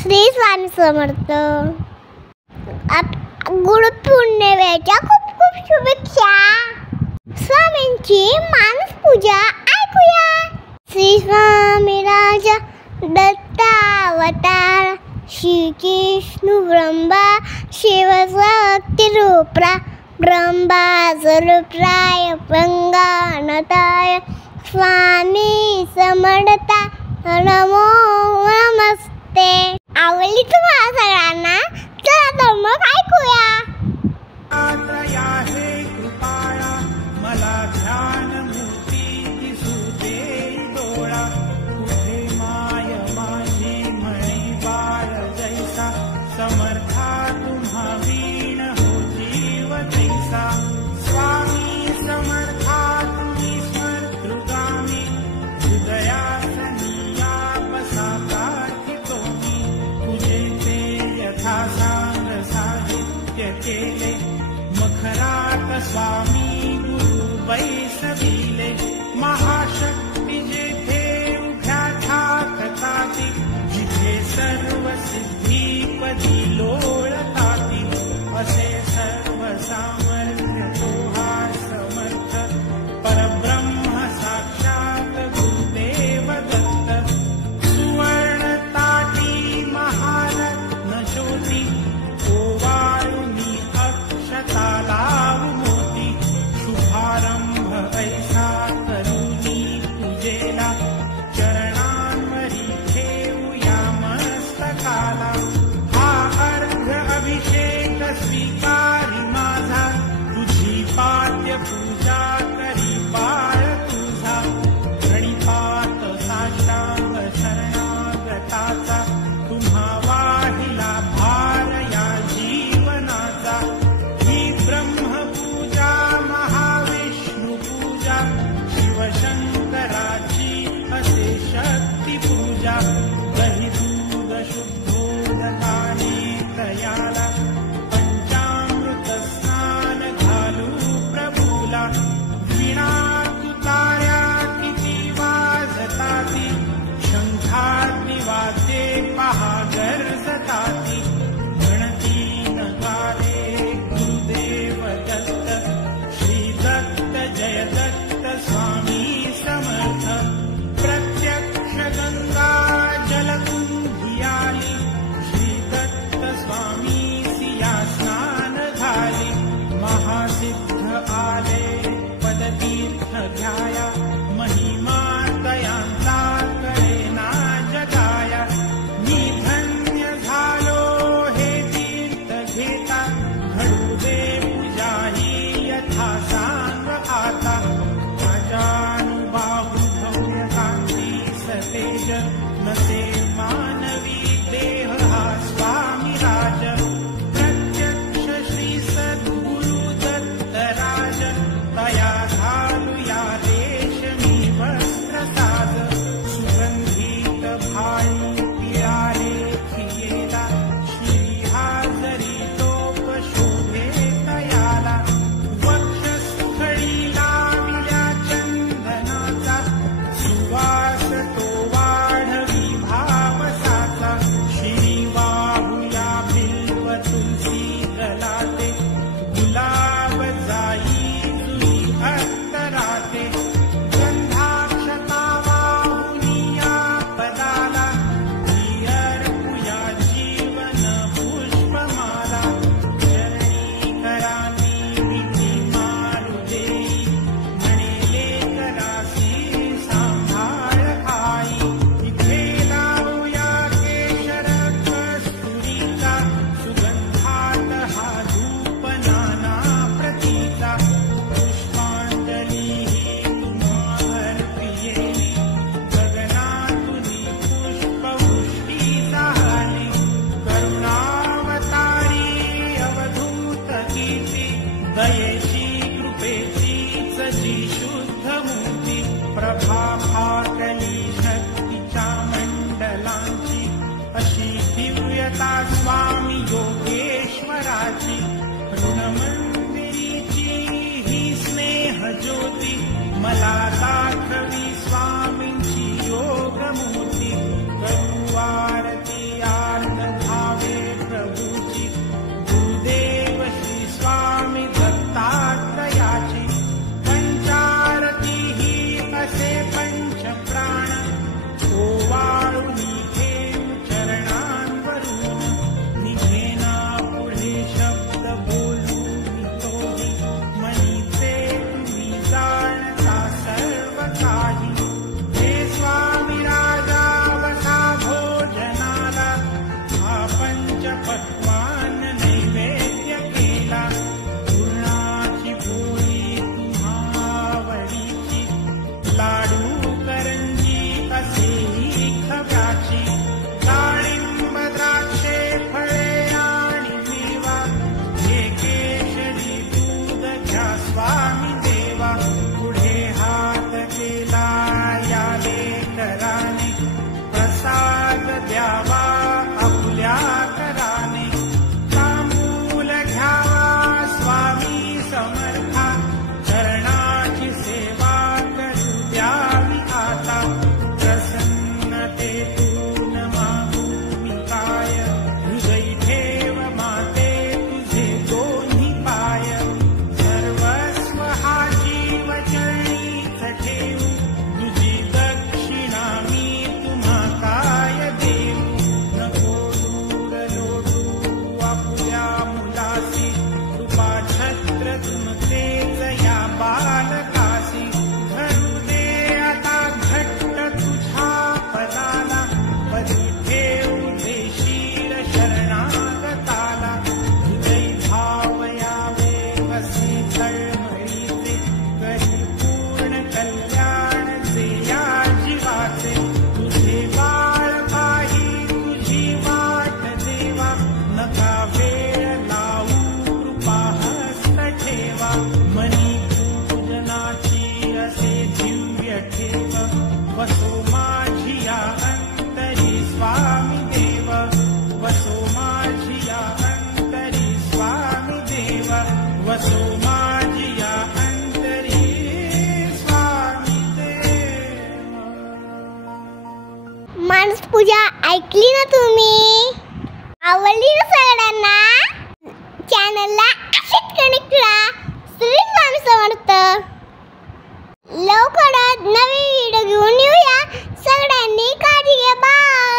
श्री स्वामी समर्थ. गुरुपौर्णिमेच्या खूप खूप शुभेच्छा. स्वामींची मानस पूजा ऐकूया. श्री स्वामी राजा दत्तावतार श्री कृष्ण ब्रह्मा शिवशक्ती रूपा ब्रह्मा स्वरूपाय गंगानाथाय स्वामी समर्था नमो नमस्ते. आवडली तुम्हाला सगळ्यांना? चला तर मग ऐकूया. मला ध्यान मूर्ती दिसुते डोळा कुठे माय माझी म्हणी बाळ जैसा समर्था तुम्हा वीण हो जीव तैसा. स्वामी समर्था तुम्ही स्मर्तृगामी हृदयासनिया बसा प्रार्थितो मी. पूजेचे यथा सांग साहित्य केले मखरात स्वामी वैसविले. महाशक्ती जेथे उभ्या ठाकताती जिथे सर्व सिद्धीपदी लोळताती. असे सर्व सामर्थ्य तोहा समर्थ परब्रह्म साक्षात गुरुदेव दत्त. सुवर्ण ताटी महारत्न ज्योती ओवाळुनी अक्षता लावू मोती. शुभारंभ ऐसा करुणी पूजेला चरणांवरी ठेवूया मस्तकाला. हा अर्घ अभिषेक स्वीकारी माझा तुझी पाद्य पूजा करी बाळ तुझा. गणिपात साष्टांग शरणागताचा तुम्हा वाहिला भार या जीवनाचा. ही ब्रह्मपूजा महाविष्णू पूजा शिवशंकराची असे शक्ती पूजा. दही दूध शुद्धोदकाने तयाला पंचामृत स्नान घालू प्रभूला. वीणा तुतार्या किती वाजताती शंखाग्नी वाद्ये पहा गरजताती. गणती नगारे गुरुदेव दत्त श्री दत्त जय दत्त स्वामी समर्थ. प्रत्यक्ष गंगा जलकुंभियाली श्री दत्त स्वामी सिया स्नान झाली. महासिद्ध आले पदतीर्थ घ्याया महिमा दयांचा कळेना जगाया. मी धन्य झालो हे तीर्थ घेता घडू दे पूजा ही यथा सांग आता. माझ्यानुबाहू भव्य कांती सतेज नसे मानवी देह हा स्वामी राज. प्रत्यक्ष श्री सद्गुरु दत्तराज तया घालूया रेशमी वस्त्र साज. सुगंधित भाई पिराले खियेला श्री हाजरी टोप शोभे तयाला. वक्षस्थळी लाविल्या चंदनाचा सुवास तो वाढवी भावसाचा. श्री वाहुया बिल्व तुलसी गलाते गुलाब जाई जुई अत्तराते. गंधाक्षता वाहुनिया पदाला अर्पुया जीवन पुष्पमाला. चरणी करानी विधी मारू देई म्हणेले करासी सांभाळ आई. इथे लावूया केशर कस्तुरीचा सुगंधात हा धूप नाना प्रतीचा. पुष्पांजली ही तुम्हा अर्पियेली गगनातुनी पुष्पवृष्टी झाली. करुणावतारी अवधूत कीर्ती दयेची कृपेचीच जी शुद्ध मूर्ती. प्रभा फाटली शक्तीच्या मंडलांची अशी दिव्यता स्वामी योगेश्वराची. ऋणमंदिरीची ही स्नेह ज्योती मला दाखवी स्वामींची योगमूर्ती. करू आरती आर्त वसो माझिया अंतरी स्वामी देव वसो माझिया अंतरी स्वामी देव वसो माझिया अंतरी स्वामी देव. मानस पूजा ऐकली ना तुम्ही? आवडली ना सगळ्यांना? चॅनलला असेच कनेक्ट राहा. श्री स्वामी समर्थ. लवकरच नवीन व्हिडिओ घेऊन येऊया. सगळ्यांनी काळजी घ्या. बाय.